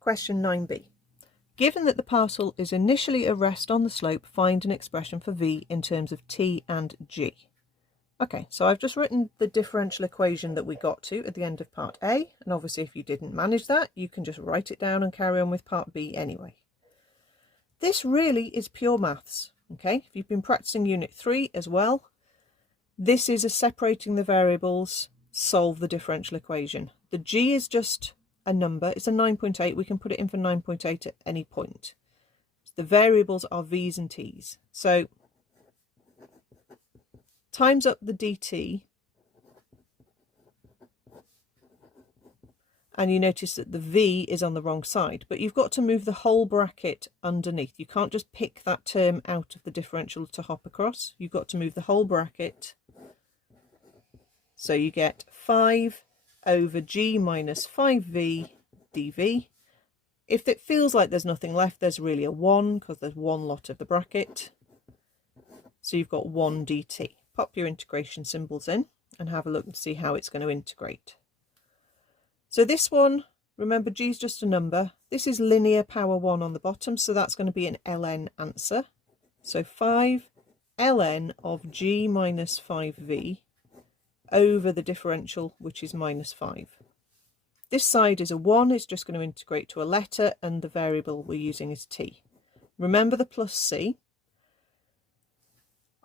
Question 9b. Given that the parcel is initially at rest on the slope, find an expression for v in terms of t and g. Okay, so I've just written the differential equation that we got to at the end of part A, and obviously if you didn't manage that, you can just write it down and carry on with part B anyway. This really is pure maths, okay? If you've been practicing Unit 3 as well, this is a separating the variables, solve the differential equation. The g is just a number, it's a 9.8, we can put it in for 9.8 at any point. The variables are v's and t's. So times up the dt, and you notice that the v is on the wrong side, but you've got to move the whole bracket underneath. You can't just pick that term out of the differential to hop across. You've got to move the whole bracket. So you get 5 over g minus 5v dv. If it feels like there's nothing left, there's really a 1 because there's one lot of the bracket. So you've got 1 dt. Pop your integration symbols in and have a look and see how it's going to integrate. So this one, remember g is just a number. This is linear power 1 on the bottom, so that's going to be an ln answer. So 5 ln of g minus 5v over the differential, which is minus 5. This side is a 1, it's just going to integrate to a letter, and the variable we're using is t. Remember the plus c.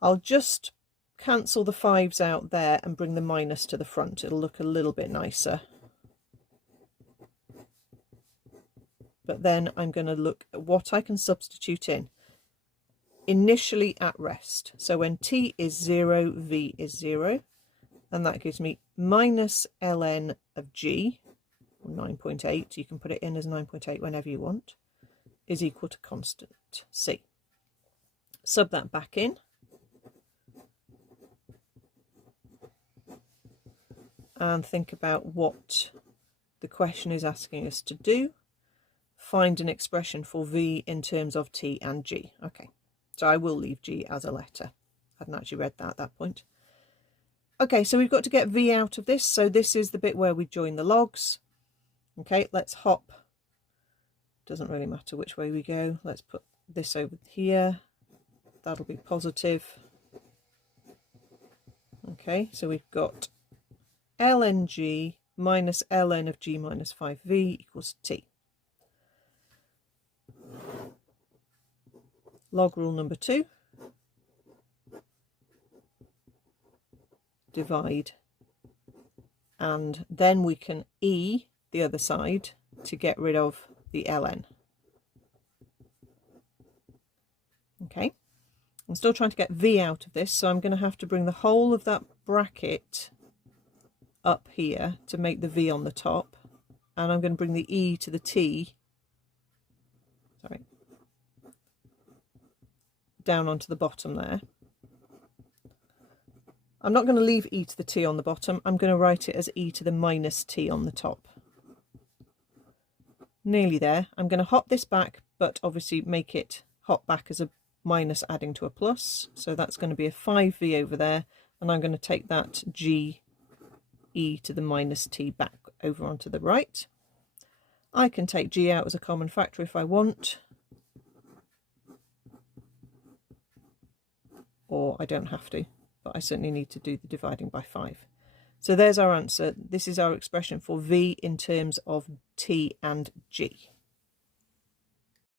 I'll just cancel the 5's out there and bring the minus to the front. It'll look a little bit nicer. But then I'm going to look at what I can substitute in. Initially at rest. So when t is 0, v is 0. And that gives me minus ln of g, 9.8, you can put it in as 9.8 whenever you want, is equal to constant c. Sub that back in. And think about what the question is asking us to do. Find an expression for v in terms of t and g. Okay, so I will leave g as a letter. I hadn't actually read that at that point. Okay, so we've got to get v out of this. So this is the bit where we join the logs. Okay, let's hop. Doesn't really matter which way we go. Let's put this over here. That'll be positive. Okay, so we've got ln g minus ln of g minus 5v equals t. Log rule number 2. Divide, and then we can e the other side to get rid of the ln. Okay, I'm still trying to get v out of this, so I'm going to have to bring the whole of that bracket up here to make the v on the top, and I'm going to bring the e to the t, down onto the bottom there. I'm not going to leave e to the t on the bottom. I'm going to write it as e to the minus t on the top. Nearly there. I'm going to hop this back, but obviously make it hop back as a minus adding to a plus. So that's going to be a 5v over there. And I'm going to take that g e to the minus t back over onto the right. I can take g out as a common factor if I want. Or I don't have to. But I certainly need to do the dividing by 5. So there's our answer. This is our expression for v in terms of t and g.